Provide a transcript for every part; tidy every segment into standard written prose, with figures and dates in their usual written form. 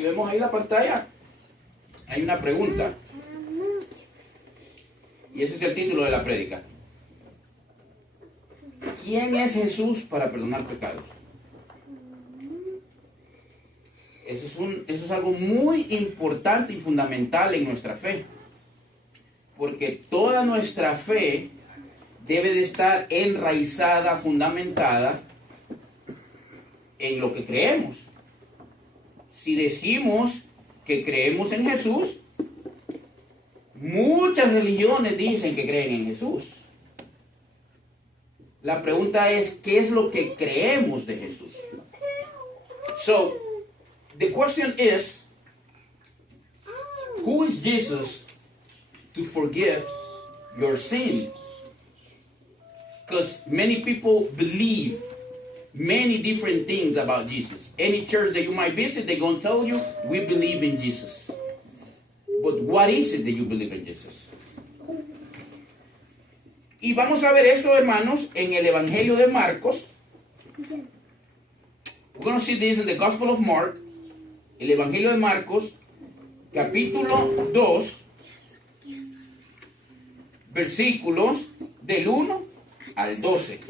Si vemos ahí la pantalla, hay una pregunta. Y ese es el título de la prédica. ¿Quién es Jesús para perdonar pecados? Eso es algo muy importante y fundamental en nuestra fe. Porque toda nuestra fe debe de estar enraizada, fundamentada en lo que creemos. Si decimos que creemos en Jesús, muchas religiones dicen que creen en Jesús. La pregunta es, ¿qué es lo que creemos de Jesús? So, the question is, who is Jesus to forgive your sins? Because many people believe many different things about Jesus. Any church that you might visit, they're going to tell you, we believe in Jesus. But what is it that you believe in Jesus? Y vamos a ver esto, hermanos, en el Evangelio de Marcos. We're going to see this in the Gospel of Mark. El Evangelio de Marcos, capítulo 2, versículos del 1 al 12.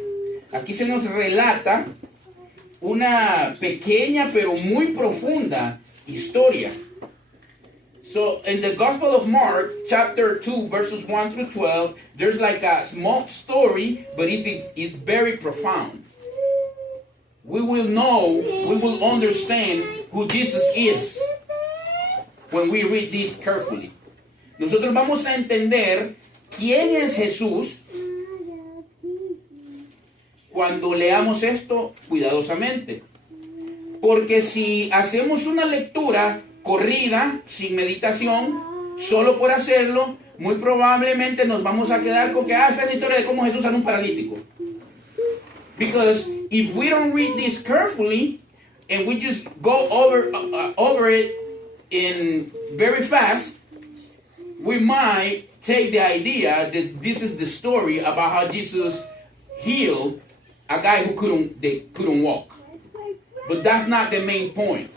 Aquí se nos relata una pequeña pero muy profunda historia. So, in the Gospel of Mark, chapter 2, verses 1 through 12, there's like a small story, but it's very profound. We will understand who Jesus is when we read this carefully. Nosotros vamos a entender quién es Jesús cuando leamos esto cuidadosamente. Porque si hacemos una lectura corrida, sin meditación, solo por hacerlo, muy probablemente nos vamos a quedar con que esta es la historia de cómo Jesús sanó un paralítico. Because if we don't read this carefully and we just go over it in very fast, we might take the idea that this is the story about how Jesus healed a guy who couldn't walk. But that's not the main point.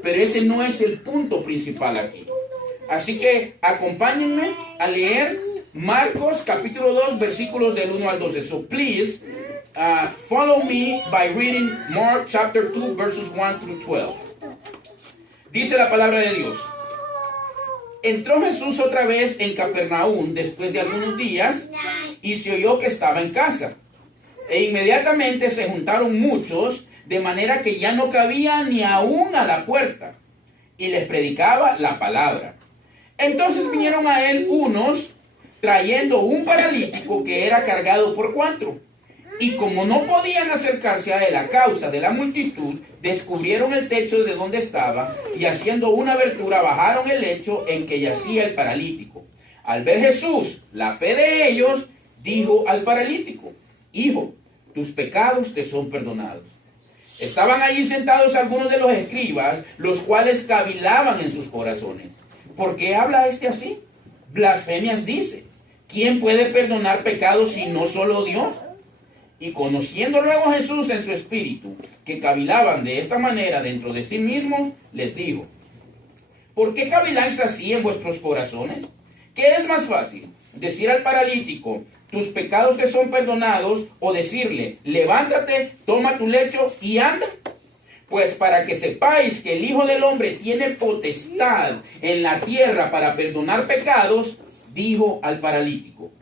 Pero ese no es el punto principal aquí. Así que acompáñenme a leer Marcos capítulo 2 versículos del 1 al 12. So please follow me by reading Mark chapter 2 verses 1 through 12. Dice la palabra de Dios. Entró Jesús otra vez en Capernaum después de algunos días y se oyó que estaba en casa. E inmediatamente se juntaron muchos, de manera que ya no cabía ni aún a la puerta, y les predicaba la palabra. Entonces vinieron a él unos trayendo un paralítico que era cargado por 4. Y como no podían acercarse a él a causa de la multitud, descubrieron el techo de donde estaba, y haciendo una abertura bajaron el lecho en que yacía el paralítico. Al ver Jesús la fe de ellos, dijo al paralítico: Hijo, tus pecados te son perdonados. Estaban allí sentados algunos de los escribas, los cuales cavilaban en sus corazones. ¿Por qué habla este así? Blasfemias dice. ¿Quién puede perdonar pecados si no solo Dios? Y conociendo luego Jesús en su espíritu, que cavilaban de esta manera dentro de sí mismos, les dijo: ¿por qué caviláis así en vuestros corazones? ¿Qué es más fácil? ¿Decir al paralítico, tus pecados te son perdonados, o decirle, levántate, toma tu lecho y anda? Pues para que sepáis que el Hijo del Hombre tiene potestad en la tierra para perdonar pecados, dijo al paralítico: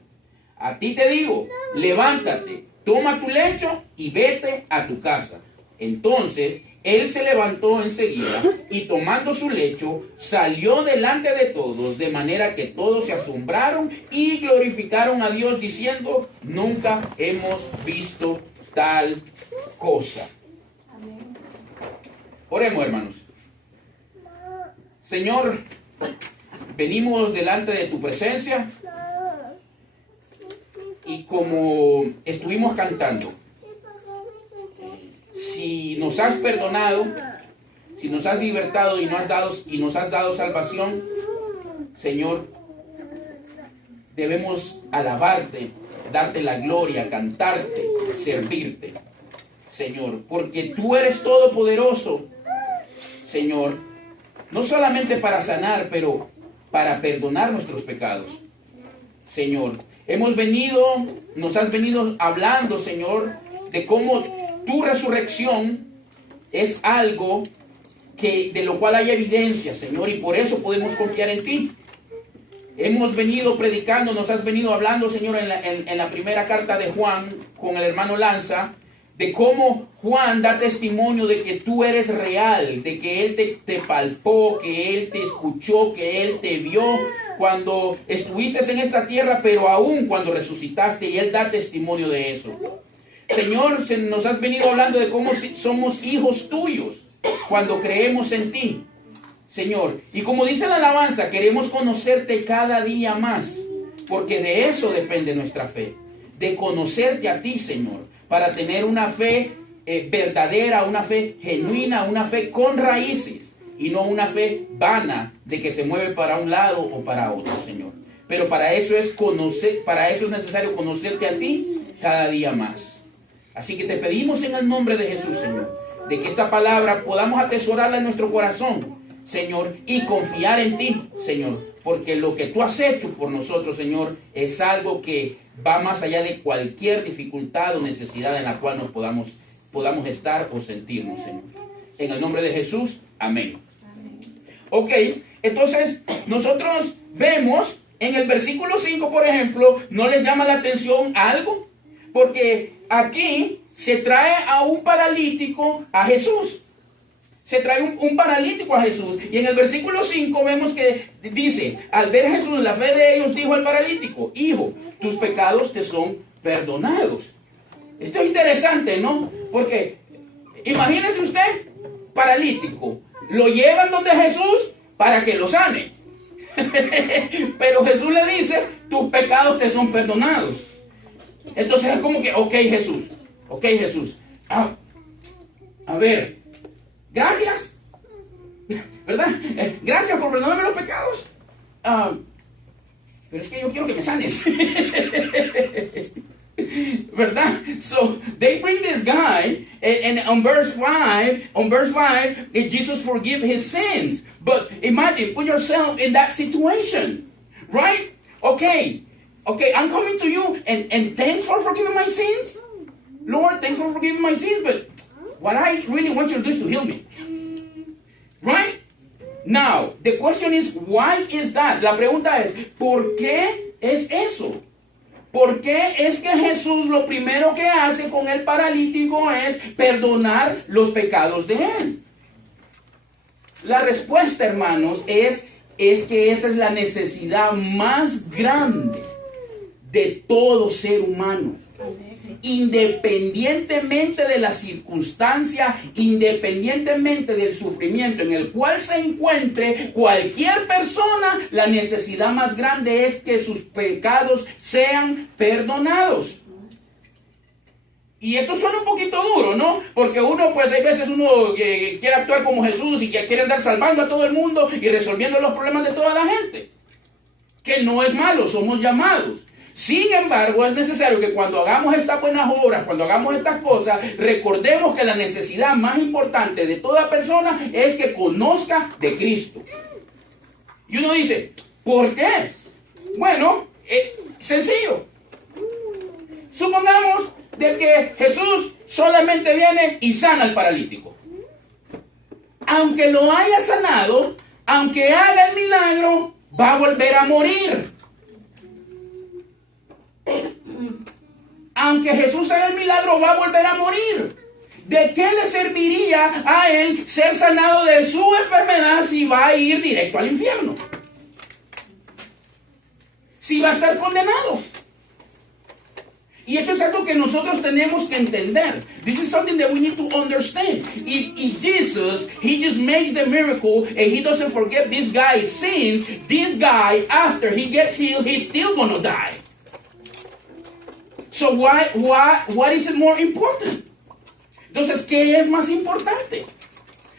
a ti te digo, levántate, toma tu lecho y vete a tu casa. Entonces él se levantó enseguida y tomando su lecho salió delante de todos, de manera que todos se asombraron y glorificaron a Dios diciendo: nunca hemos visto tal cosa. Oremos, hermanos. Señor, venimos delante de tu presencia y como estuvimos cantando, si nos has perdonado, si nos has libertado y nos has dado salvación, Señor, debemos alabarte, darte la gloria, cantarte, servirte, Señor, porque tú eres todopoderoso, Señor. no solamente para sanar, pero para perdonar nuestros pecados. Señor, nos has venido hablando, Señor, de cómo tu resurrección es algo de lo cual hay evidencia, Señor, y por eso podemos confiar en ti. Hemos venido predicando, nos has venido hablando, Señor, en la primera carta de Juan con el hermano Lanza, de cómo Juan da testimonio de que tú eres real, de que Él te palpó, que Él te escuchó, que Él te vio cuando estuviste en esta tierra, pero aún cuando resucitaste, y Él da testimonio de eso. Señor, nos has venido hablando de cómo somos hijos tuyos cuando creemos en ti, Señor. Y como dice la alabanza, queremos conocerte cada día más, porque de eso depende nuestra fe, de conocerte a ti, Señor, para tener una fe verdadera, una fe genuina, una fe con raíces, y no una fe vana de que se mueve para un lado o para otro, Señor. Pero para eso es necesario conocerte a ti cada día más. Así que te pedimos en el nombre de Jesús, Señor, de que esta palabra podamos atesorarla en nuestro corazón, Señor, y confiar en ti, Señor, porque lo que tú has hecho por nosotros, Señor, es algo que va más allá de cualquier dificultad o necesidad en la cual nos podamos estar o sentirnos, Señor. En el nombre de Jesús, amén. Ok, entonces nosotros vemos en el versículo 5, por ejemplo, ¿no les llama la atención algo? Porque aquí se trae a un paralítico a Jesús. Se trae un paralítico a Jesús. Y en el versículo 5 vemos que dice, al ver Jesús la fe de ellos, dijo al paralítico, hijo, tus pecados te son perdonados. Esto es interesante, ¿no? Porque imagínese usted, paralítico, lo llevan donde Jesús para que lo sane. Pero Jesús le dice, tus pecados te son perdonados. Entonces es como que, ok Jesús, a ver, gracias, ¿verdad? Gracias por perdonarme los pecados. Pero es que yo quiero que me sanes. ¿Verdad? So they bring this guy, and on verse 5, Jesus forgive his sins. But imagine, put yourself in that situation, right? Okay, I'm coming to you, and thanks for forgiving my sins. Lord, thanks for forgiving my sins, but what I really want you to do is to heal me. Right? Now, the question is, why is that? La pregunta es, ¿por qué es eso? ¿Por qué es que Jesús lo primero que hace con el paralítico es perdonar los pecados de él? La respuesta, hermanos, es que esa es la necesidad más grande de todo ser humano. Independientemente de la circunstancia, independientemente del sufrimiento en el cual se encuentre cualquier persona, la necesidad más grande es que sus pecados sean perdonados. Y esto suena un poquito duro, ¿no? Porque pues hay veces uno quiere actuar como Jesús y que quiere andar salvando a todo el mundo y resolviendo los problemas de toda la gente. Que no es malo, somos llamados. Sin embargo, es necesario que cuando hagamos estas buenas obras, cuando hagamos estas cosas, recordemos que la necesidad más importante de toda persona es que conozca de Cristo. Y uno dice, ¿por qué? Bueno, sencillo. Supongamos de que Jesús solamente viene y sana al paralítico. Aunque lo haya sanado, aunque haga el milagro, va a volver a morir. Aunque Jesús haga el milagro, va a volver a morir. ¿De qué le serviría a él ser sanado de su enfermedad si va a ir directo al infierno? Si va a estar condenado. Y esto es algo que nosotros tenemos que entender. This is something that we need to understand. If Jesus, he just makes the miracle and he doesn't forgive this guy's sins, this guy, after he gets healed, he's still gonna die. So what is it more important? Entonces, ¿qué es más importante?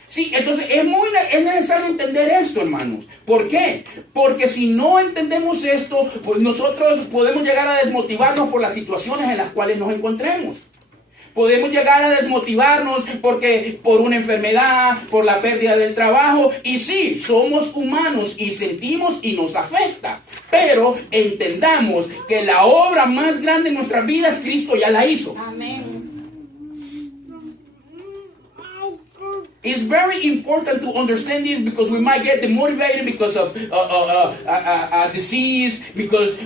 Sí, entonces es necesario entender esto, hermanos. ¿Por qué? Porque si no entendemos esto, pues nosotros podemos llegar a desmotivarnos por las situaciones en las cuales nos encontremos. Podemos llegar a desmotivarnos porque por una enfermedad, por la pérdida del trabajo. Y sí, somos humanos y sentimos y nos afecta. Pero entendamos que la obra más grande en nuestras vidas, Cristo ya la hizo. Amén. It's very important to understand this because we might get demotivated because of disease, because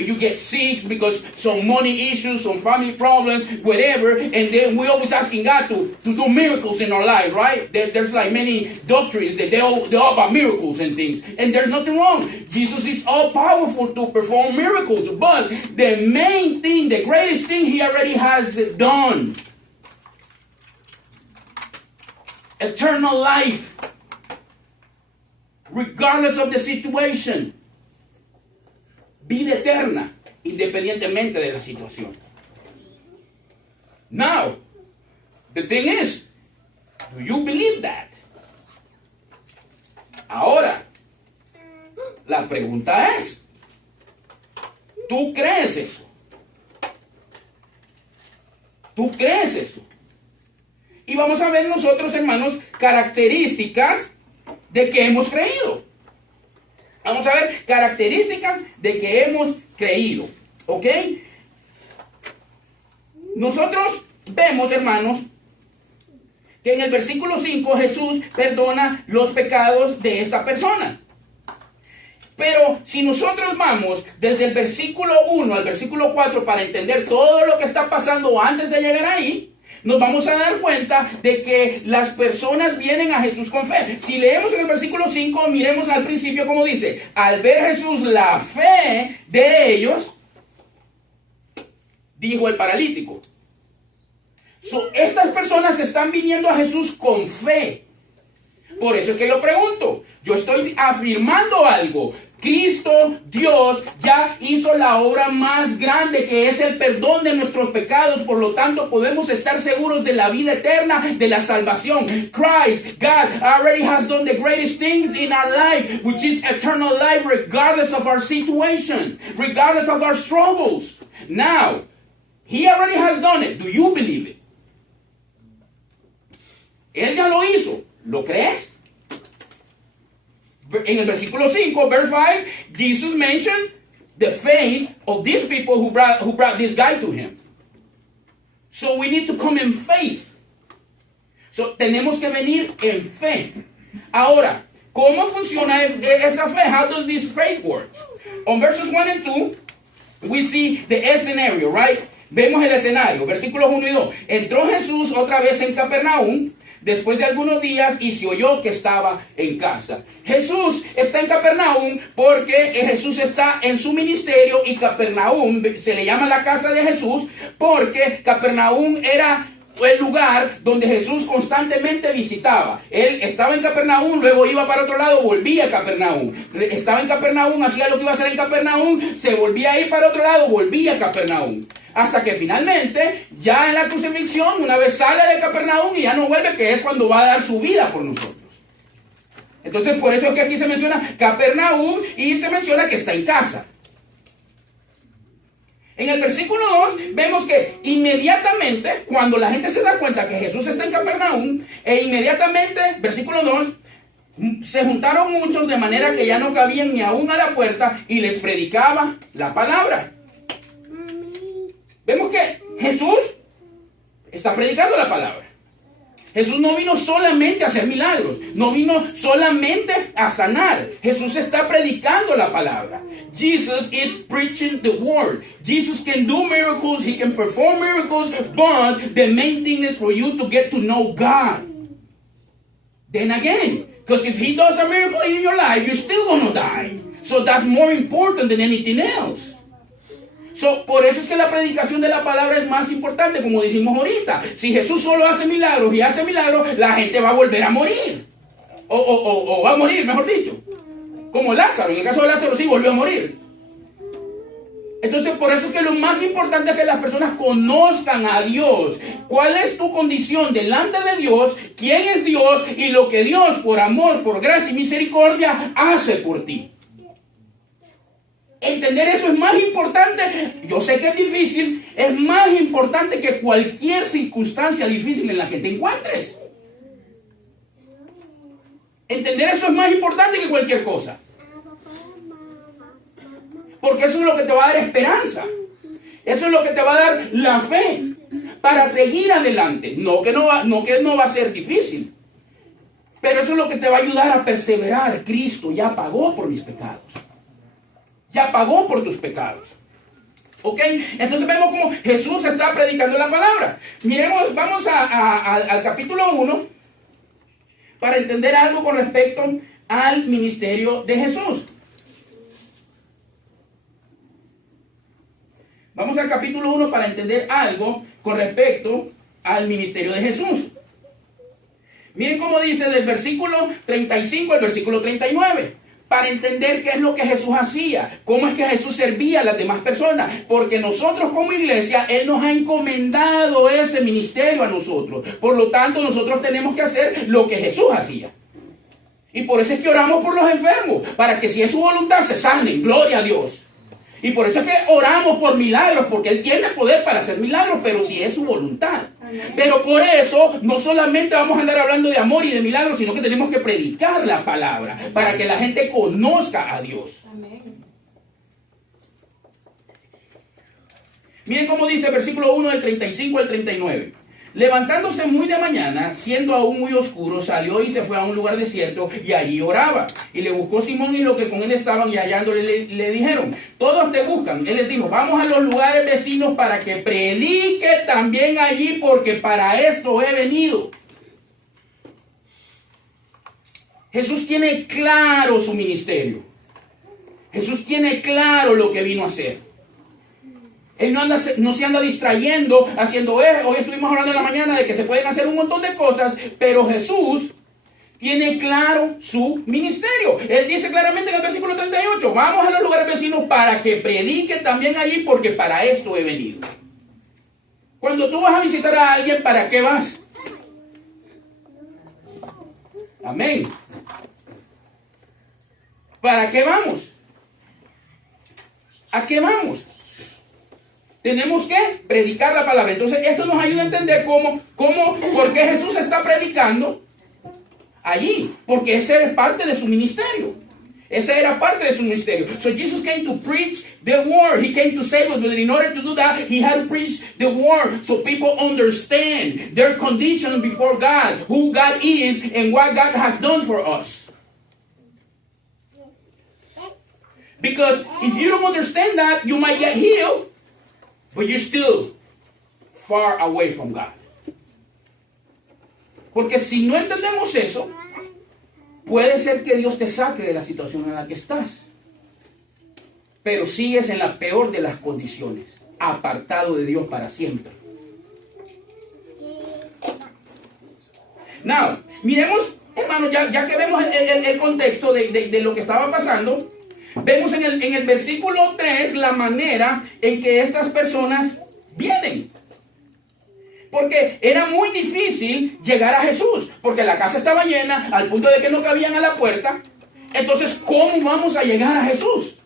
you get sick, because some money issues, some family problems, whatever, and then we always asking God to do miracles in our life, right? There's like many doctrines that they're all about miracles and things, and there's nothing wrong. Jesus is all powerful to perform miracles, but the main thing, the greatest thing He already has done. Eternal life, regardless of the situation. Vida eterna, independientemente de la situación. Now, the thing is, do you believe that? Ahora, la pregunta es, ¿tú crees eso? ¿Tú crees eso? Y vamos a ver nosotros, hermanos, características de que hemos creído. Vamos a ver características de que hemos creído. ¿Ok? Nosotros vemos, hermanos, que en el versículo 5 Jesús perdona los pecados de esta persona. Pero si nosotros vamos desde el versículo 1 al versículo 4 para entender todo lo que está pasando antes de llegar ahí, nos vamos a dar cuenta de que las personas vienen a Jesús con fe. Si leemos en el versículo 5, miremos al principio como dice: al ver Jesús la fe de ellos, dijo el paralítico. Estas personas están viniendo a Jesús con fe. Por eso es que lo pregunto. Yo estoy afirmando algo. Cristo, Dios, ya hizo la obra más grande, que es el perdón de nuestros pecados. Por lo tanto, podemos estar seguros de la vida eterna, de la salvación. Christ, God, already has done the greatest things in our life, which is eternal life, regardless of our situation, regardless of our struggles. Now, He already has done it. Do you believe it? Él ya lo hizo. ¿Lo crees? En el versículo 5, verse 5, Jesus mentioned the faith of these people who brought this guy to Him. So we need to come in faith. So tenemos que venir en fe. Ahora, ¿cómo funciona esa fe? How does this faith work? On verses 1 and 2, we see the scenario, right? Vemos el escenario, versículos 1 y 2. Entró Jesús otra vez en Capernaum después de algunos días y se oyó que estaba en casa. Jesús está en Capernaum porque Jesús está en su ministerio, y Capernaum se le llama la casa de Jesús porque Capernaum era el lugar donde Jesús constantemente visitaba. Él estaba en Capernaum, luego iba para otro lado, volvía a Capernaum. Estaba en Capernaum, hacía lo que iba a hacer en Capernaum, se volvía a ir para otro lado, volvía a Capernaum. Hasta que finalmente, ya en la crucifixión, una vez sale de Capernaum y ya no vuelve, que es cuando va a dar su vida por nosotros. Entonces, por eso es que aquí se menciona Capernaum y se menciona que está en casa. En el versículo 2 vemos que inmediatamente, cuando la gente se da cuenta que Jesús está en Capernaum, inmediatamente, versículo 2, se juntaron muchos de manera que ya no cabían ni aún a la puerta, y les predicaba la palabra. Vemos que Jesús está predicando la palabra. Jesús no vino solamente a hacer milagros, no vino solamente a sanar. Jesús está predicando la palabra. Jesus is preaching the word. Jesus can do miracles, He can perform miracles, but the main thing is for you to get to know God. Then again, because if He does a miracle in your life, you're still going to die. So that's more important than anything else. So, por eso es que la predicación de la palabra es más importante, como dijimos ahorita. Si Jesús solo hace milagros y hace milagros, la gente va a volver a morir. O va a morir, mejor dicho. Como Lázaro, en el caso de Lázaro sí volvió a morir. Entonces, por eso es que lo más importante es que las personas conozcan a Dios. ¿Cuál es tu condición delante de Dios? ¿Quién es Dios? Y lo que Dios, por amor, por gracia y misericordia, hace por ti. Entender eso es más importante. Yo sé que es difícil. Es más importante que cualquier circunstancia difícil en la que te encuentres. Entender eso es más importante que cualquier cosa. Porque eso es lo que te va a dar esperanza. Eso es lo que te va a dar la fe para seguir adelante. No que no va a ser difícil. Pero eso es lo que te va a ayudar a perseverar. Cristo ya pagó por mis pecados. Ya pagó por tus pecados. ¿Ok? Entonces vemos cómo Jesús está predicando la palabra. Miremos, vamos al capítulo 1 para entender algo con respecto al ministerio de Jesús. Vamos al capítulo 1 para entender algo con respecto al ministerio de Jesús. Miren cómo dice del versículo 35 al versículo 39. Para entender qué es lo que Jesús hacía, cómo es que Jesús servía a las demás personas. Porque nosotros como iglesia, Él nos ha encomendado ese ministerio a nosotros. Por lo tanto, nosotros tenemos que hacer lo que Jesús hacía. Y por eso es que oramos por los enfermos, para que si es su voluntad se sanen. Gloria a Dios. Y por eso es que oramos por milagros, porque Él tiene poder para hacer milagros, pero si es su voluntad. Amén. Pero por eso no solamente vamos a andar hablando de amor y de milagros, sino que tenemos que predicar la palabra para que la gente conozca a Dios. Amén. Miren cómo dice el versículo 1 del 35 al 39. Levantándose muy de mañana, siendo aún muy oscuro, salió y se fue a un lugar desierto y allí oraba. Y le buscó Simón y los que con él estaban, y hallándole le dijeron: todos te buscan. Él les dijo: vamos a los lugares vecinos para que predique también allí, porque para esto he venido. Jesús tiene claro su ministerio. Jesús tiene claro lo que vino a hacer. Él no se anda distrayendo, haciendo, hoy estuvimos hablando en la mañana de que se pueden hacer un montón de cosas, pero Jesús tiene claro su ministerio. Él dice claramente en el versículo 38, vamos a los lugares vecinos para que predique también allí, porque para esto he venido. Cuando tú vas a visitar a alguien, ¿para qué vas? Amén. ¿Para qué vamos? ¿A qué vamos? Tenemos que predicar la palabra. Entonces esto nos ayuda a entender por qué Jesús está predicando allí. Porque ese era parte de su ministerio. Esa era parte de su ministerio. So Jesus came to preach the word. He came to save us. But in order to do that, he had to preach the word so people understand their condition before God, who God is and what God has done for us. Because if you don't understand that, you might get healed, but you're still far away from God. Porque si no entendemos eso, puede ser que Dios te saque de la situación en la que estás, pero sigues en la peor de las condiciones, apartado de Dios para siempre. Now, miremos, hermanos, ya que vemos el contexto de lo que estaba pasando, vemos en el versículo 3 la manera en que estas personas vienen. Porque era muy difícil llegar a Jesús, porque la casa estaba llena al punto de que no cabían a la puerta. Entonces, ¿cómo vamos a llegar a Jesús?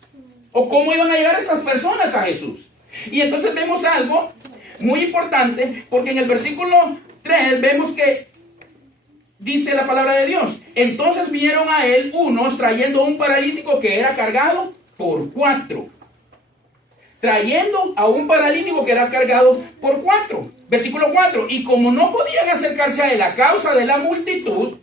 ¿O cómo iban a llegar estas personas a Jesús? Y entonces vemos algo muy importante, porque en el versículo 3 vemos que dice la palabra de Dios: entonces vinieron a él unos trayendo un paralítico que era cargado por 4. Trayendo a un paralítico que era cargado por 4. Versículo 4. Y como no podían acercarse a él a causa de la multitud,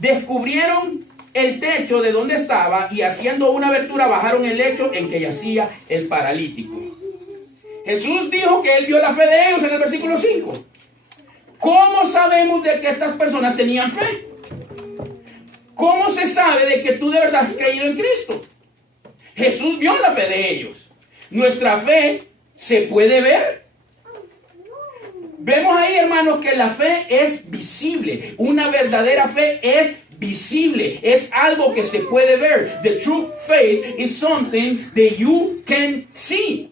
descubrieron el techo de donde estaba y haciendo una abertura bajaron el lecho en que yacía el paralítico. Jesús dijo que él vio la fe de ellos en el versículo 5. ¿Cómo sabemos de que estas personas tenían fe? ¿Cómo se sabe de que tú de verdad has creído en Cristo? Jesús vio la fe de ellos. Nuestra fe se puede ver. Vemos ahí, hermanos, que la fe es visible. Una verdadera fe es visible. Es algo que se puede ver. The true faith is something that you can see.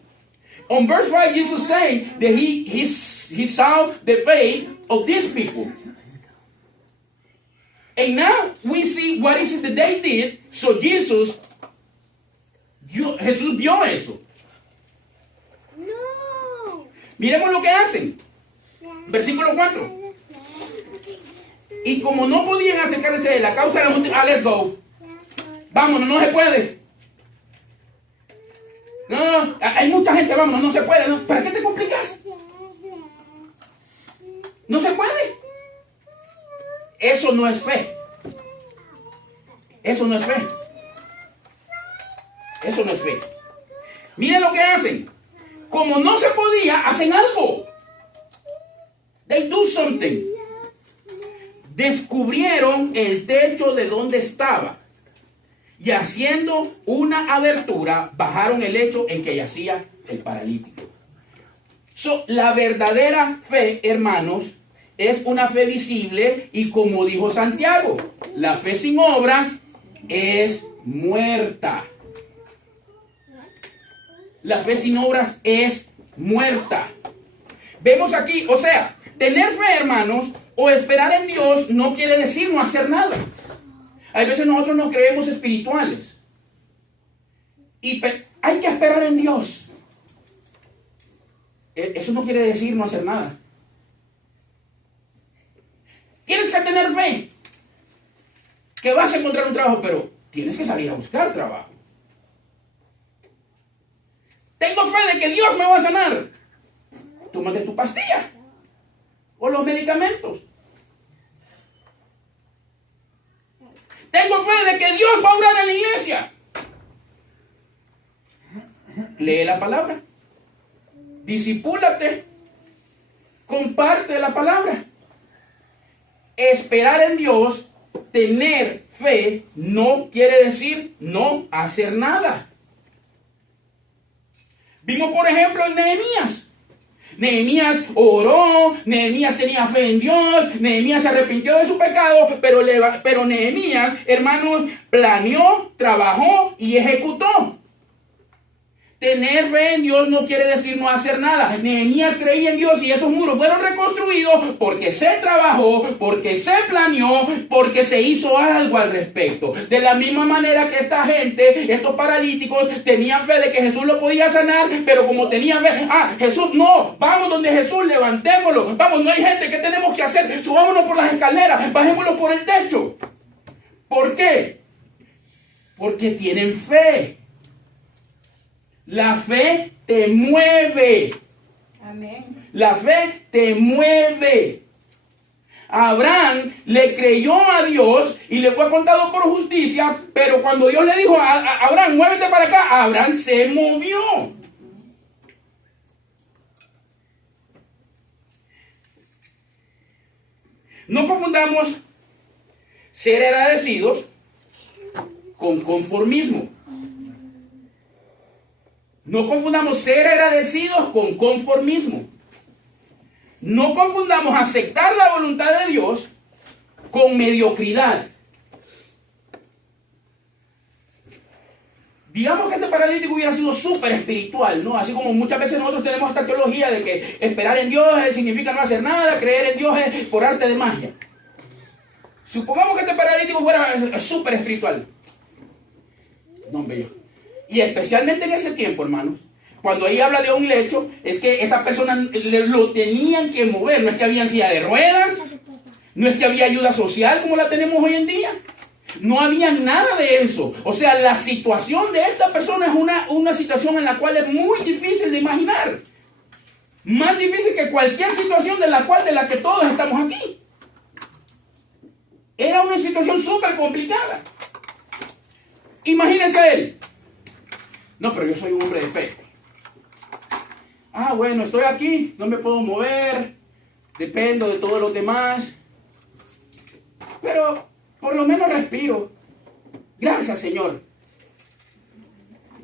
On verse 5, Jesus saying that he saw the faith of these people. And now we see what is it that they did. So Jesus, Jesús vio eso. No. Miremos lo que hacen. Versículo 4. Y como no podían acercarse de la causa de la multitud, let's go. Vámonos, no se puede. No, hay mucha gente, vámonos, no se puede. No. ¿Para qué te complicas? No se puede. Eso no es fe. Eso no es fe. Eso no es fe. Miren lo que hacen. Como no se podía, hacen algo. They do something. Descubrieron el techo de donde estaba. Y haciendo una abertura, bajaron el lecho en que yacía el paralítico. La verdadera fe, hermanos, es una fe visible y como dijo Santiago, la fe sin obras es muerta. La fe sin obras es muerta. Vemos aquí, o sea, tener fe, hermanos, o esperar en Dios no quiere decir no hacer nada. Hay veces nosotros nos creemos espirituales. Y hay que esperar en Dios. Eso no quiere decir no hacer nada. Tienes que tener fe. Que vas a encontrar un trabajo, pero tienes que salir a buscar trabajo. Tengo fe de que Dios me va a sanar. Tómate tu pastilla. O los medicamentos. Tengo fe de que Dios va a orar en la iglesia. Lee la palabra. Discipúlate. Comparte la palabra. Esperar en Dios, tener fe, no quiere decir no hacer nada. Vimos, por ejemplo, en Nehemías. Nehemías oró, Nehemías tenía fe en Dios, Nehemías se arrepintió de su pecado, pero Nehemías, hermanos, planeó, trabajó y ejecutó. Tener fe en Dios no quiere decir no hacer nada. Nehemías creía en Dios y esos muros fueron reconstruidos porque se trabajó, porque se planeó, porque se hizo algo al respecto. De la misma manera que esta gente, estos paralíticos, tenían fe de que Jesús lo podía sanar, pero como tenían fe, Jesús no, vamos donde Jesús, levantémoslo. Vamos, no hay gente, ¿qué tenemos que hacer? Subámonos por las escaleras, bajémoslo por el techo. ¿Por qué? Porque tienen fe. La fe te mueve. Amén. La fe te mueve. Abraham le creyó a Dios y le fue contado por justicia, pero cuando Dios le dijo a Abraham, muévete para acá, Abraham se movió. No confundamos ser agradecidos con conformismo. No confundamos ser agradecidos con conformismo. No confundamos aceptar la voluntad de Dios con mediocridad. Digamos que este paralítico hubiera sido súper espiritual, ¿no? Así como muchas veces nosotros tenemos esta teología de que esperar en Dios significa no hacer nada, creer en Dios es por arte de magia. Supongamos que este paralítico fuera súper espiritual. No, bello. Y especialmente en ese tiempo, hermanos, cuando ahí habla de un lecho, es que esa persona lo tenían que mover. No es que había silla de ruedas, no es que había ayuda social como la tenemos hoy en día. No había nada de eso. O sea, la situación de esta persona es una situación en la cual es muy difícil de imaginar. Más difícil que cualquier situación de la que todos estamos aquí. Era una situación súper complicada. Imagínense a él. No, pero yo soy un hombre de fe. Bueno, estoy aquí, no me puedo mover, dependo de todos los demás. Pero por lo menos respiro. Gracias, Señor.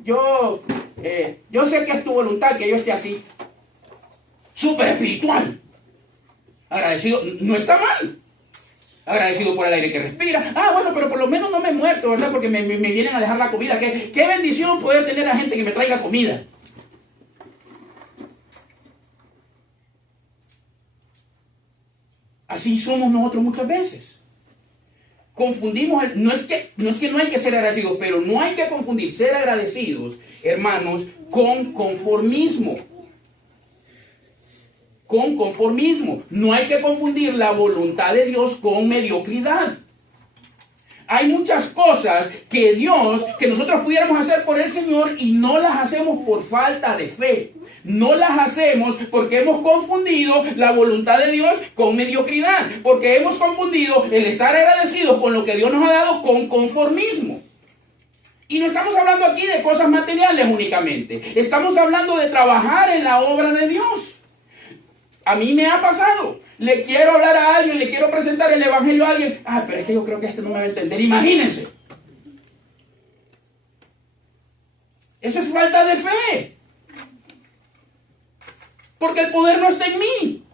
Yo sé que es tu voluntad que yo esté así. Súper espiritual. Agradecido, no está mal. Agradecido por el aire que respira. Bueno, pero por lo menos no me he muerto, ¿verdad? Porque me vienen a dejar la comida. Qué bendición poder tener a gente que me traiga comida. Así somos nosotros muchas veces. confundimos, no es que no hay que ser agradecidos, pero no hay que confundir ser agradecidos, hermanos, con conformismo. Con conformismo. No hay que confundir la voluntad de Dios con mediocridad. Hay muchas cosas que nosotros pudiéramos hacer por el Señor y no las hacemos por falta de fe. No las hacemos porque hemos confundido la voluntad de Dios con mediocridad. Porque hemos confundido el estar agradecidos con lo que Dios nos ha dado con conformismo. Y no estamos hablando aquí de cosas materiales únicamente. Estamos hablando de trabajar en la obra de Dios. A mí me ha pasado. Le quiero hablar a alguien, le quiero presentar el evangelio a alguien. Pero es que yo creo que este no me va a entender. Imagínense. Eso es falta de fe. Porque el poder no está en mí.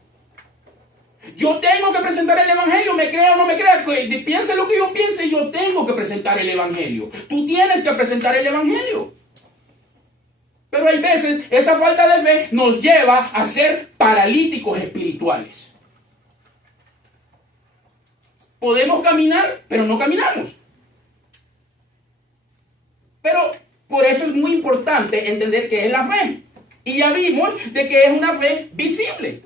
Yo tengo que presentar el evangelio, me crea o no me crea. Piense lo que yo piense, yo tengo que presentar el evangelio. Tú tienes que presentar el evangelio. Pero hay veces esa falta de fe nos lleva a ser paralíticos espirituales. Podemos caminar, pero no caminamos. Pero por eso es muy importante entender qué es la fe. Y ya vimos de que es una fe visible.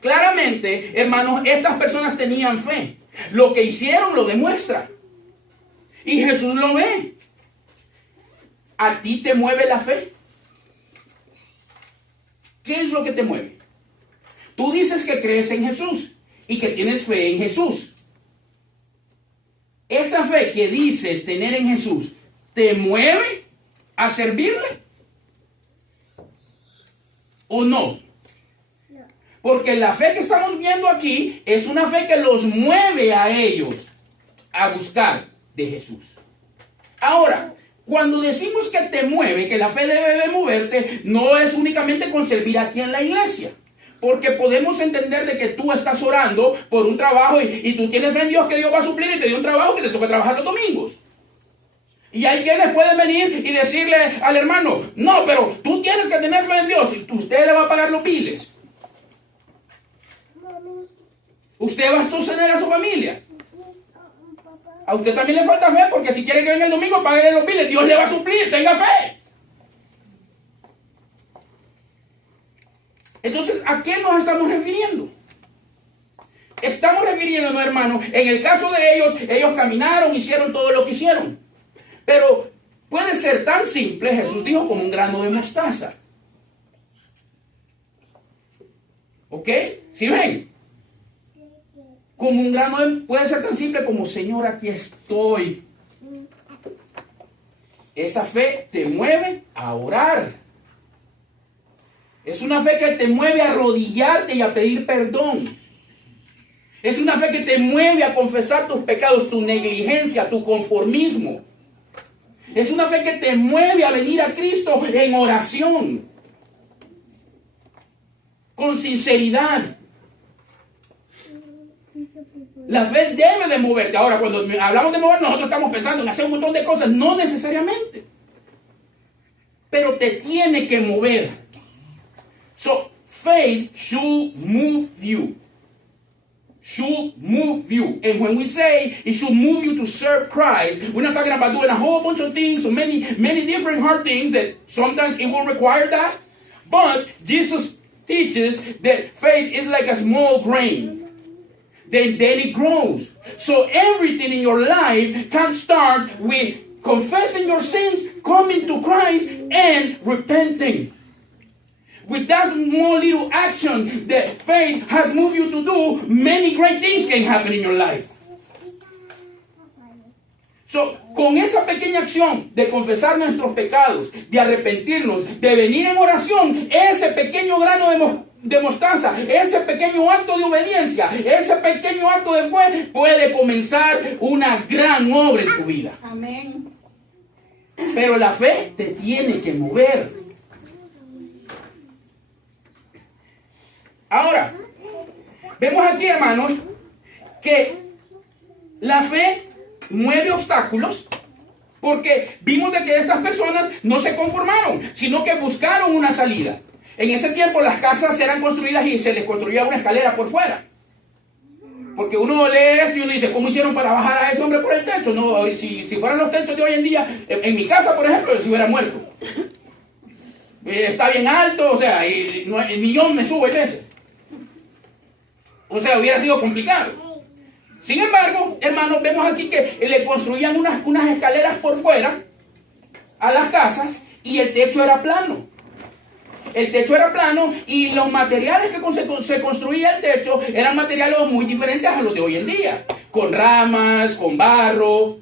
Claramente, hermanos, estas personas tenían fe. Lo que hicieron lo demuestra. Y Jesús lo ve. ¿A ti te mueve la fe? ¿Qué es lo que te mueve? Tú dices que crees en Jesús y que tienes fe en Jesús. Esa fe que dices tener en Jesús, ¿te mueve a servirle? ¿O no? Porque la fe que estamos viendo aquí es una fe que los mueve a ellos a buscar de Jesús. Ahora, cuando decimos que te mueve, que la fe debe de moverte, no es únicamente con servir aquí en la iglesia. Porque podemos entender de que tú estás orando por un trabajo y tú tienes fe en Dios que Dios va a suplir y te dio un trabajo que te toca trabajar los domingos. Y hay quienes pueden venir y decirle al hermano, no, pero tú tienes que tener fe en Dios y usted le va a pagar los biles. Usted va a sostener a su familia. A usted también le falta fe porque si quiere que venga el domingo, pague los biles. Dios le va a suplir, tenga fe. Entonces, ¿a qué nos estamos refiriendo? Estamos refiriéndonos, hermanos, en el caso de ellos caminaron, hicieron todo lo que hicieron. Pero puede ser tan simple, Jesús dijo, como un grano de mostaza. ¿Ok? ¿Sí ven? Como un grano puede ser tan simple como, Señor, aquí estoy. Esa fe te mueve a orar. Es una fe que te mueve a arrodillarte y a pedir perdón. Es una fe que te mueve a confesar tus pecados, tu negligencia, tu conformismo. Es una fe que te mueve a venir a Cristo en oración. Con sinceridad. La fe debe de moverte. Ahora, cuando hablamos de mover, nosotros estamos pensando en hacer un montón de cosas. No necesariamente. Pero te tiene que mover. So, faith should move you. Should move you. And when we say it should move you to serve Christ, we're not talking about doing a whole bunch of things, so many different hard things that sometimes it will require that. But Jesus teaches that faith is like a small grain. Then it grows. So everything in your life can start with confessing your sins, coming to Christ, and repenting. With that small little action that faith has moved you to do, many great things can happen in your life. So, con esa pequeña acción de confesar nuestros pecados, de arrepentirnos, de venir en oración, ese pequeño grano de mostaza, ese pequeño acto de obediencia, ese pequeño acto de fe puede comenzar una gran obra en tu vida. Amén. Pero la fe te tiene que mover. Ahora, vemos aquí, hermanos, que la fe mueve obstáculos porque vimos de que estas personas no se conformaron, sino que buscaron una salida. En ese tiempo las casas eran construidas y se les construía una escalera por fuera. Porque uno lee esto y uno dice, ¿cómo hicieron para bajar a ese hombre por el techo? No, si fueran los techos de hoy en día, en mi casa, por ejemplo, si hubiera muerto. Está bien alto, o sea, ni yo me subo a veces. O sea, hubiera sido complicado. Sin embargo, hermanos, vemos aquí que le construían unas escaleras por fuera a las casas y el techo era plano. El techo era plano y los materiales que se construía el techo eran materiales muy diferentes a los de hoy en día. Con ramas, con barro,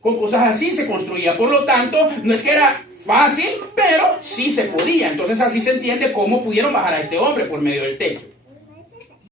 con cosas así se construía. Por lo tanto, no es que era fácil, pero sí se podía. Entonces así se entiende cómo pudieron bajar a este hombre por medio del techo.